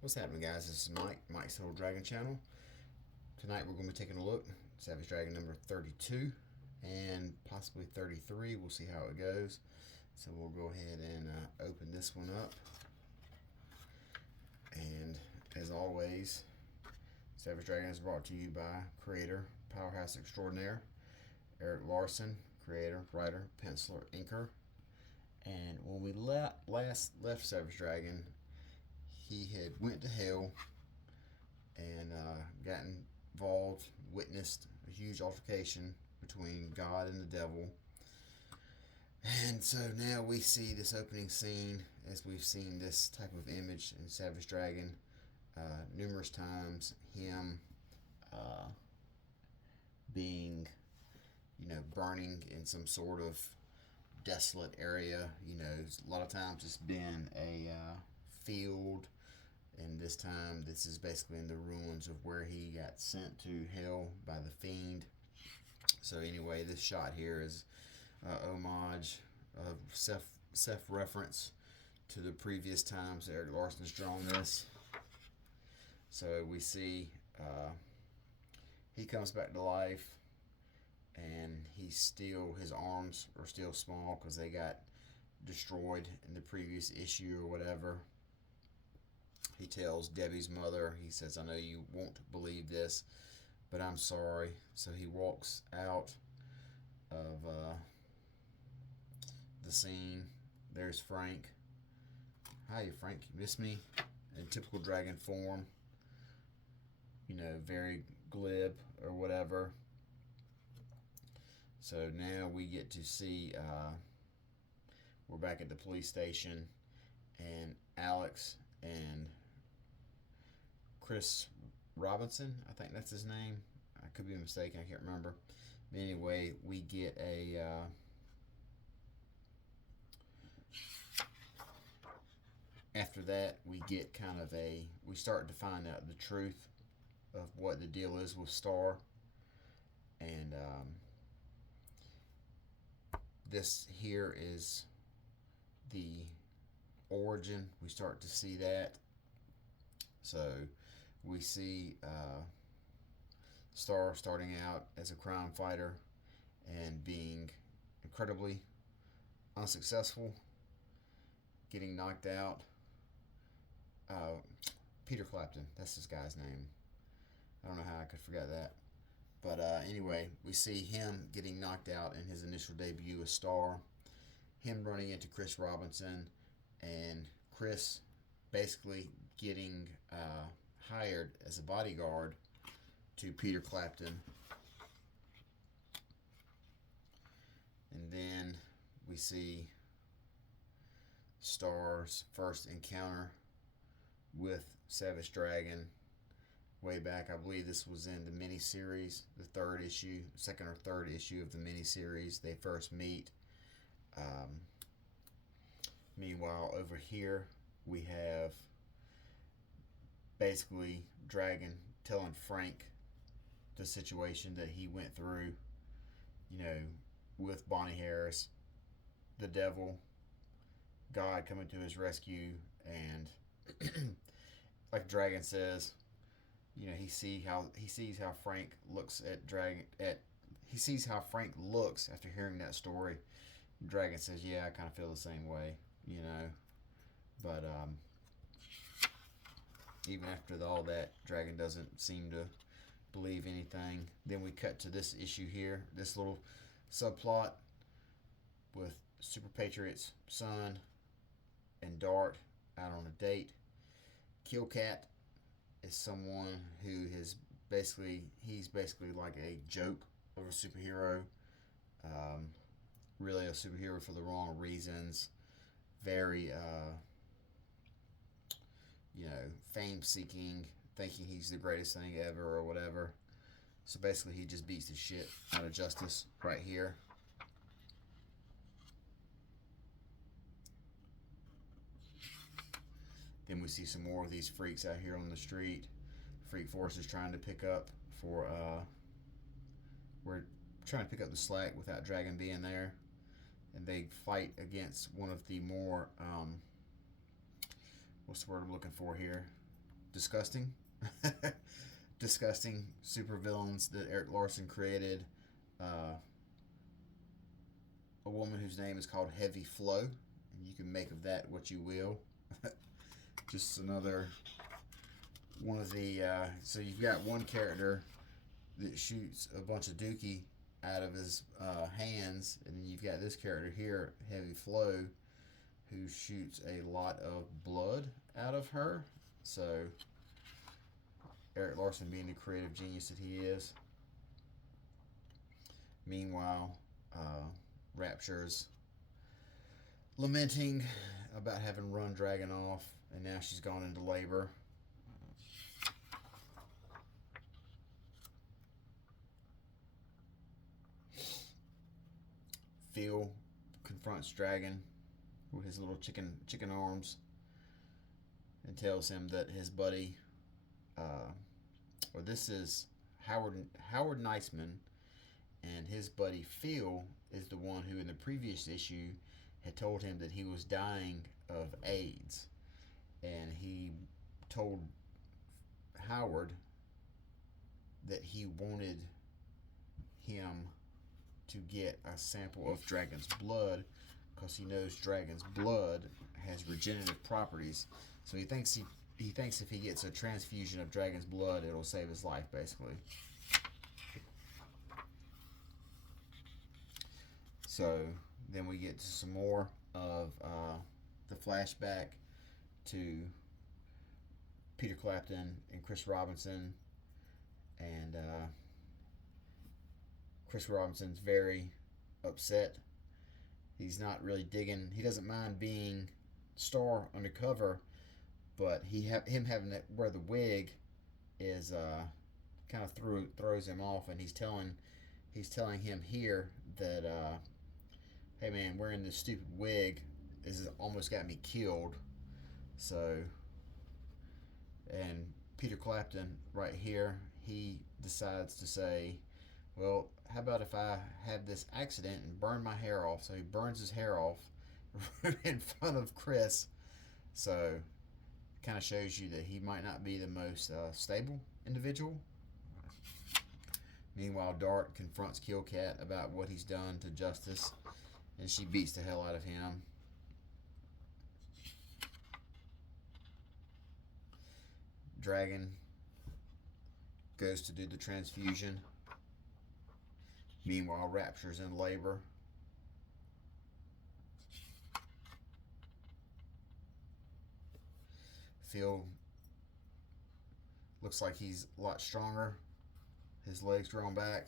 What's happening, guys? This is Mike's Little Dragon Channel. Tonight we're going to be taking a look at Savage Dragon number 32 and possibly 33. We'll see how it goes. So we'll go ahead and open this one up. And as always, Savage Dragon is brought to you by creator, powerhouse extraordinaire, Erik Larsen, creator, writer, penciler, inker. And when we last left Savage Dragon, he had went to hell and got involved, witnessed a huge altercation between God and the devil. And so now we see this opening scene, as we've seen this type of image in Savage Dragon numerous times. Him being, burning in some sort of desolate area. A lot of times it's been a field, and this time this is basically in the ruins of where he got sent to hell by the fiend. So anyway, this shot here is homage, self-reference to the previous times Erik Larsen's drawn this. So we see he comes back to life, and his arms are still small because they got destroyed in the previous issue or whatever. He tells Debbie's mother, he says, "I know you won't believe this, but I'm sorry." So he walks out of the scene. There's Frank. "Hi, Frank. You miss me?" In typical dragon form. Very glib or whatever. So now we get to see, we're back at the police station, and Alex and Chris Robinson, I think that's his name. I could be mistaken, I can't remember. But anyway, we get after that, we get we start to find out the truth of what the deal is with Star. And this here is the origin. We start to see that. So we see Star starting out as a crime fighter and being incredibly unsuccessful, getting knocked out. Peter Clapton, that's this guy's name. I don't know how I could forget that. But anyway, we see him getting knocked out in his initial debut as Star, him running into Chris Robinson, and Chris basically getting hired as a bodyguard to Peter Clapton. And then we see Star's first encounter with Savage Dragon way back. I believe this was in the miniseries, the second or third issue of the miniseries. They first meet. Meanwhile, over here we have basically Dragon telling Frank the situation that he went through, with Bonnie Harris, the devil, God coming to his rescue, and like Dragon says, he sees how Frank looks at Dragon. He sees how Frank looks after hearing that story. Dragon says, "Yeah, I kind of feel the same way," But even after all that, Dragon doesn't seem to believe anything. Then we cut to this issue here, this little subplot with Super Patriot's son and Dart out on a date. Killcat is someone who he's basically like a joke of a superhero. Really a superhero for the wrong reasons. Very, fame seeking, thinking he's the greatest thing ever or whatever. So basically, he just beats the shit out of Justice right here. Then we see some more of these freaks out here on the street. Freak Force is trying to pick up we're trying to pick up the slack without Dragon being there. And they fight against one of the more, what's the word I'm looking for here? disgusting. Disgusting supervillains that Eric Larson created. Uh, a woman whose name is called Heavy Flow. And you can make of that what you will. Just another one of the. So you've got one character that shoots a bunch of dookie out of his hands, and then you've got this character here, Heavy Flow, who shoots a lot of blood out of her. So Eric Larson, being the creative genius that he is. Meanwhile, Rapture's lamenting about having run Dragon off, and now she's gone into labor. Phil confronts Dragon with his little chicken arms and tells him that his buddy, or this is Howard Neisman, and his buddy Phil is the one who in the previous issue had told him that he was dying of AIDS, and he told Howard that he wanted him to get a sample of Dragon's blood because he knows Dragon's blood has regenerative properties. So he thinks if he gets a transfusion of Dragon's blood, it'll save his life, basically. So then we get to some more of the flashback to Peter Clapton and Chris Robinson, and Chris Robinson's very upset. He's not really digging. He doesn't mind being Star undercover, but him having to wear the wig is kind of throws him off, and he's telling him here that hey man, wearing this stupid wig is almost got me killed. So, and Peter Clapton right here, he decides to say, well, how about if I have this accident and burn my hair off? So he burns his hair off in front of Chris. So kind of shows you that he might not be the most stable individual. Meanwhile, Dart confronts Killcat about what he's done to Justice, and she beats the hell out of him. Dragon goes to do the transfusion. Meanwhile, Rapture's in labor. Phil looks like he's a lot stronger. His legs grown back.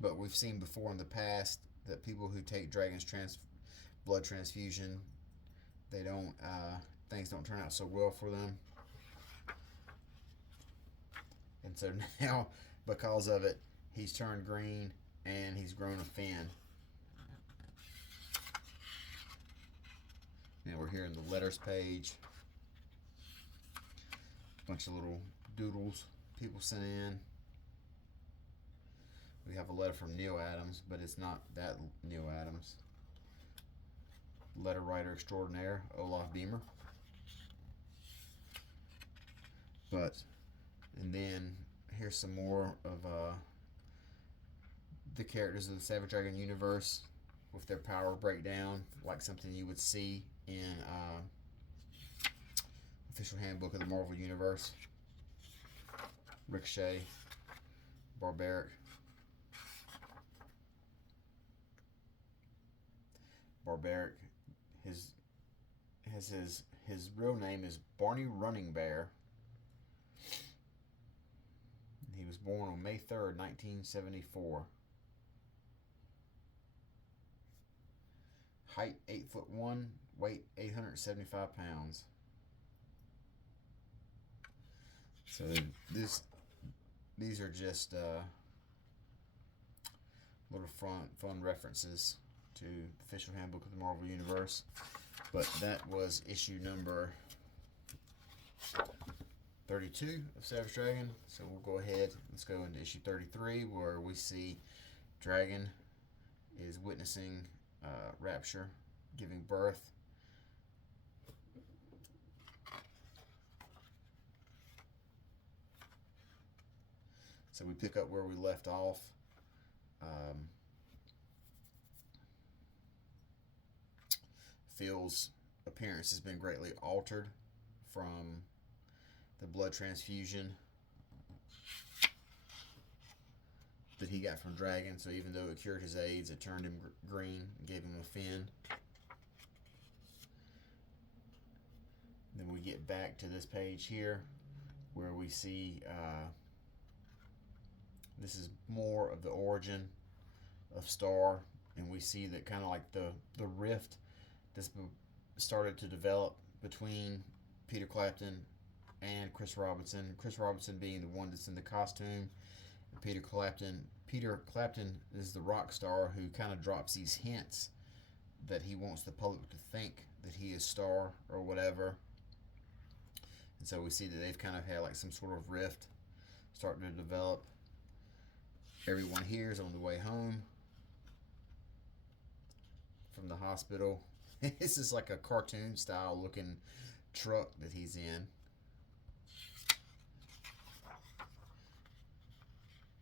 But we've seen before in the past that people who take Dragon's blood transfusion, they don't things don't turn out so well for them. And so now, because of it, he's turned green and he's grown a fin. Now we're here in the letters page. A bunch of little doodles people sent in. We have a letter from Neil Adams, but it's not that Neil Adams. Letter writer extraordinaire, Olaf Beamer. And then here's some more of the characters of the Savage Dragon universe with their power breakdown, like something you would see in Official Handbook of the Marvel Universe. Ricochet, Barbaric. Barbaric, his real name is Barney Running Bear. He was born on May 3rd, 1974. Height 8'1", weight 875 pounds. So these are just little fun references to the Official Handbook of the Marvel Universe. But that was issue number 32 of Savage Dragon. So we'll go ahead, let's go into issue 33, where we see Dragon is witnessing Rapture giving birth. So we pick up where we left off. Um, Phil's appearance has been greatly altered from the blood transfusion that he got from Dragon. So even though it cured his AIDS, it turned him green and gave him a fin. Then we get back to this page here where we see this is more of the origin of Star, and we see that kind of like the rift that's started to develop between Peter Clapton and Chris Robinson. Chris Robinson being the one that's in the costume, and Peter Clapton is the rock star who kind of drops these hints that he wants the public to think that he is Star or whatever. And so we see that they've kind of had like some sort of rift starting to develop. Everyone here is on the way home from the hospital. This is like a cartoon style looking truck that he's in.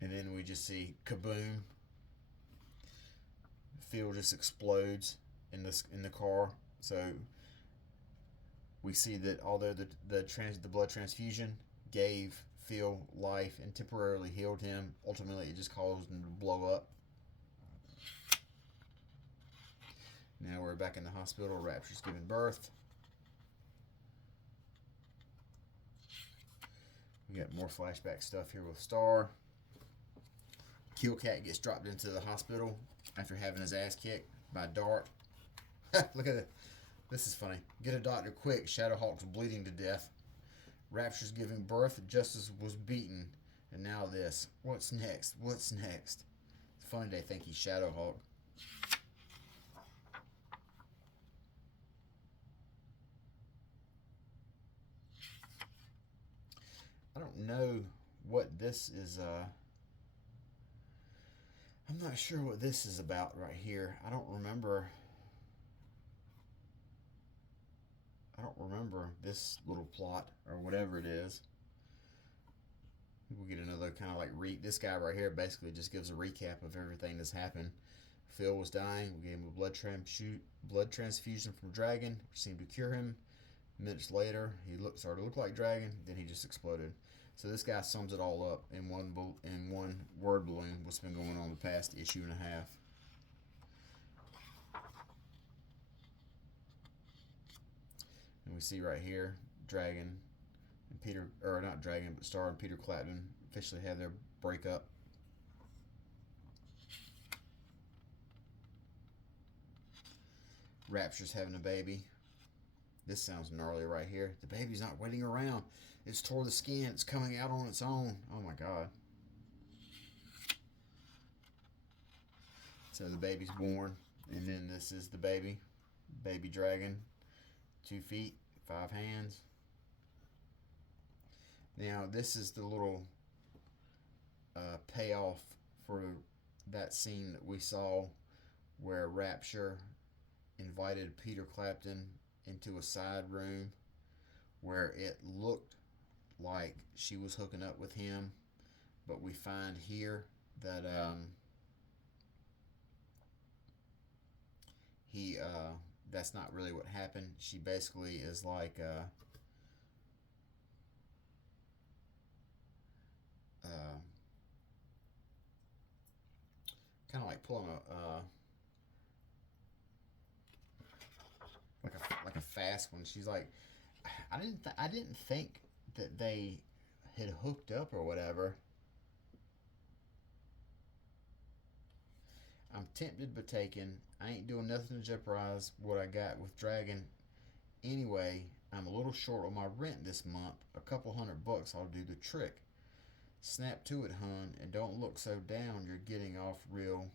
And then we just see kaboom. Phil just explodes in the car. So we see that although the blood transfusion gave Phil life and temporarily healed him, ultimately it just caused him to blow up. Now we're back in the hospital. Rapture's giving birth. We got more flashback stuff here with Star. Killcat gets dropped into the hospital after having his ass kicked by Dart. Look at it. This is funny. Get a doctor quick. Shadowhawk's bleeding to death. Rapture's giving birth. Justice was beaten. And now this. What's next? What's next? It's funny they think he's Shadowhawk. I don't know what this is. I'm not sure what this is about right here. I don't remember this little plot or whatever it is. We'll get another kind of like this guy right here basically just gives a recap of everything that's happened. Phil was dying. We gave him a blood transfusion from Dragon, which seemed to cure him. Minutes later, he started to look like Dragon. Then he just exploded. So this guy sums it all up in one word balloon. What's been going on the past issue and a half. And we see right here, Dragon and Peter, or not Dragon, but Star and Peter Clapton officially have their breakup. Rapture's having a baby. This sounds gnarly right here. The baby's not waiting around. It's tore the skin. It's coming out on its own. Oh my God. So the baby's born. And then this is the baby. Baby Dragon. 2 feet, 5 hands. Now this is the little payoff for that scene that we saw where Rapture invited Peter Clapton into a side room where it looked like she was hooking up with him, but we find here that that's not really what happened. She basically is like kind of like pulling a like a fast one. She's like, I didn't think that they had hooked up or whatever. I'm tempted but taken. I ain't doing nothing to jeopardize what I got with Dragon. Anyway, I'm a little short on my rent this month. A couple $100 ought to do the trick. Snap to it, hun, and don't look so down. You're getting off real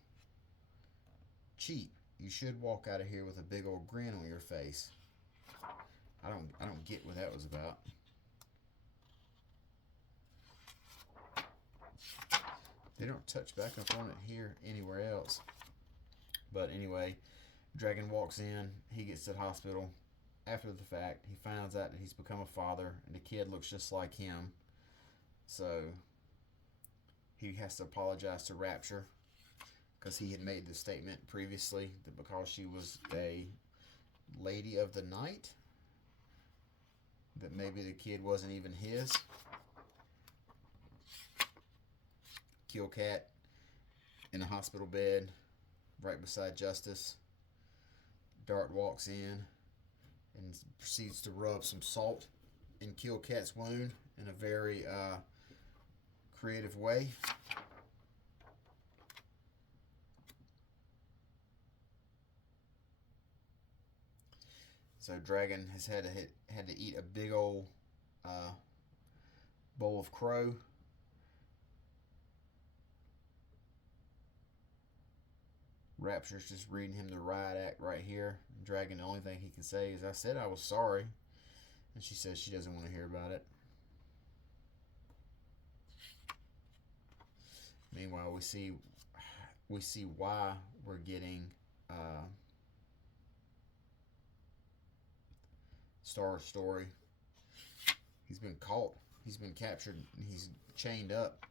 cheap. You should walk out of here with a big old grin on your face. I don't get what that was about. They don't touch back up on it here anywhere else. But anyway, Dragon walks in. He gets to the hospital. After the fact, he finds out that he's become a father, and the kid looks just like him. So he has to apologize to Rapture because he had made the statement previously that because she was a lady of the night, that maybe the kid wasn't even his. Kill Cat in a hospital bed right beside Justice. Dart walks in and proceeds to rub some salt in Kill Cat's wound in a very creative way. So Dragon has had to eat a big old bowl of crow. Rapture's just reading him the riot act right here. Dragon, the only thing he can say is, "I said I was sorry," and she says she doesn't want to hear about it. Meanwhile, we see why we're getting Star's story. He's been caught. He's been captured. He's chained up.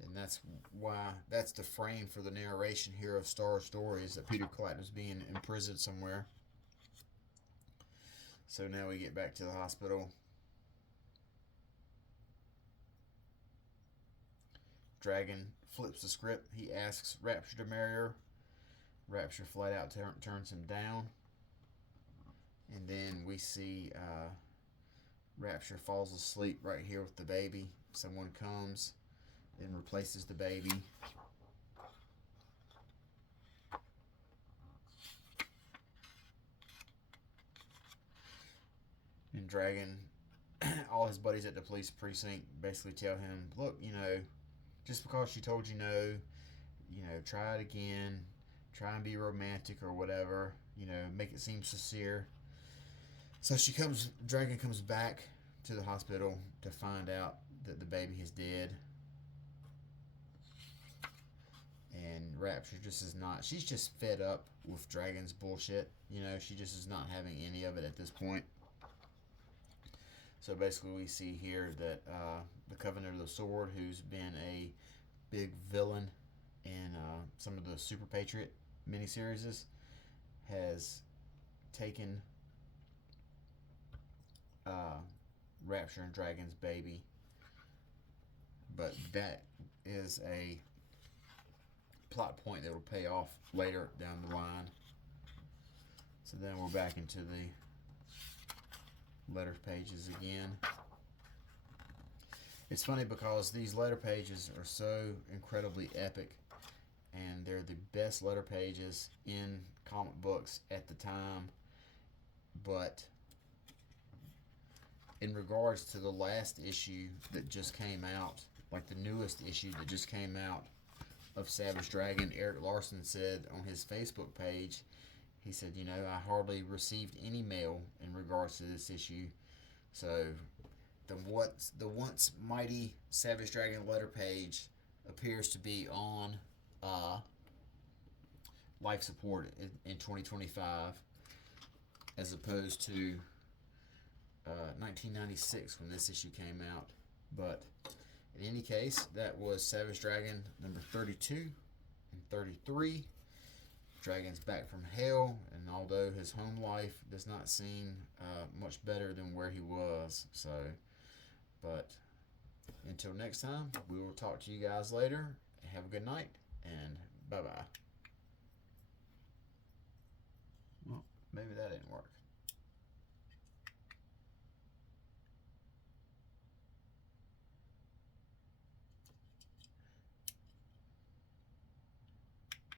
And that's the frame for the narration here of Star's story, is that Peter Clatton is being imprisoned somewhere. So now we get back to the hospital. Dragon flips the script. He asks Rapture to marry her. Rapture flat out turns him down. And then we see Rapture falls asleep right here with the baby. Someone comes and replaces the baby. And Dragon, all his buddies at the police precinct basically tell him, look, just because she told you no, try it again, try and be romantic or whatever, make it seem sincere. So Dragon comes back to the hospital to find out that the baby is dead. And Rapture just is not, she's just fed up with Dragon's bullshit. She just is not having any of it at this point. So basically we see here that the Covenant of the Sword, who's been a big villain in some of the Super Patriot miniseries, has taken Rapture and Dragon's baby. But that is a plot point that will pay off later down the line. So then we're back into the letter pages again. It's funny because these letter pages are so incredibly epic, and they're the best letter pages in comic books at the time. But in regards to the last issue that just came out, like the newest issue that just came out of Savage Dragon, Erik Larsen said on his Facebook page, he said, I hardly received any mail in regards to this issue. So the once mighty Savage Dragon letter page appears to be on life support in 2025, as opposed to 1996 when this issue came out. But in any case, that was Savage Dragon number 32 and 33. Dragon's back from hell, and although his home life does not seem much better than where he was, but until next time, we will talk to you guys later. Have a good night, and bye-bye. Well, maybe that didn't work.